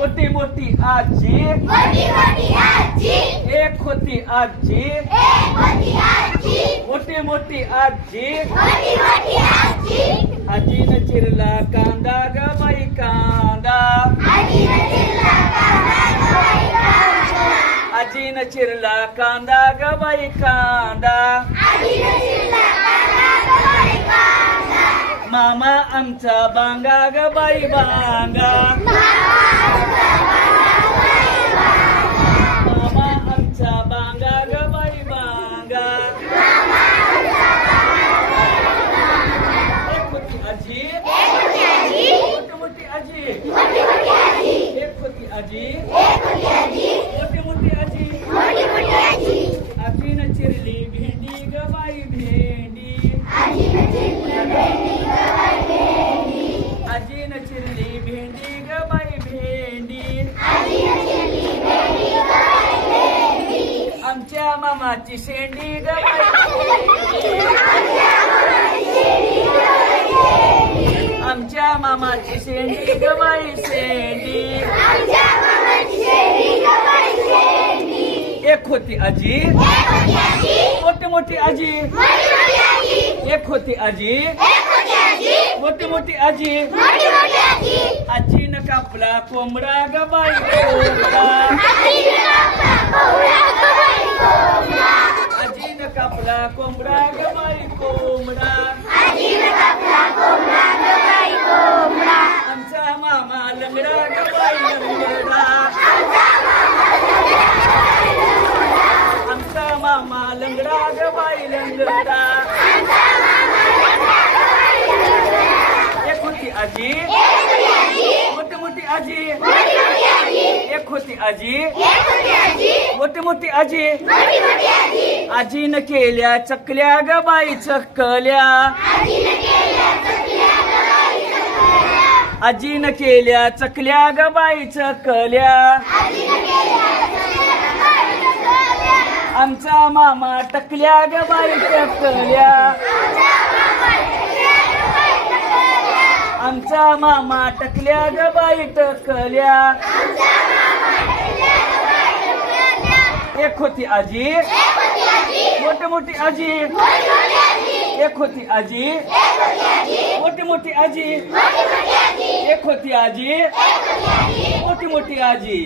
मोठी मोठी आजी. एक होती आजी. एक मोठी आजी. मोठी आजी. आजीनं चिरला कांदा ग बाई कांदा. आजीने चिरला कांदा ग बाई कांदा. मामा आमचा बांगा ग बाई बांगा. मोठी मोठी आजी. आजीनं चिरली भेंडी ग. भेंडी आमच्या मामाची शेंडी ग बाई आमच्या मामाची शेंडी ग बाई शेंडी. आमच्या मामाची शेंडी गवाई शेंडी एक होती आजी. एक होती आजी मोठी मोठी आजी. मोठी मोठी आजी एक होती आजी. एक होती आजी मोठी मोठी आजी. मोठी मोठी आजी आजीनं कापला कोंबडा ग बाई कोंबडा. आजीने कापला कोवळा गवाई कोंबडा आजीनं कापला कोंबडा ग बाई कोंबडा आजीने कापला कोंबडा गवाई कोंबडा आमचा मामा लंगडा ग बाई लंगडा आमचा मामा लंगडा ग बाई लंगडा एक होती आजी एक होती आजी मोठी मोठी आजी एक होती आजी एक होती आजी आजी मोठी मोठी आजी आजीनं केल्या चकल्या ग बाई चकल्या आजीने केल्या चकल्या गवाई चकल्या आजीनं केल्या चकल्या ग बाई चकल्या आमचा मामा टकल्या ग बाई कल्या. आमचा मामा टकल्या ग बाई टकल्या एक होती आजी. मोठी मोठी आजी. एक होती आजी. मोठी मोठी आजी. एक होती आजी. मोठी मोठी आजी.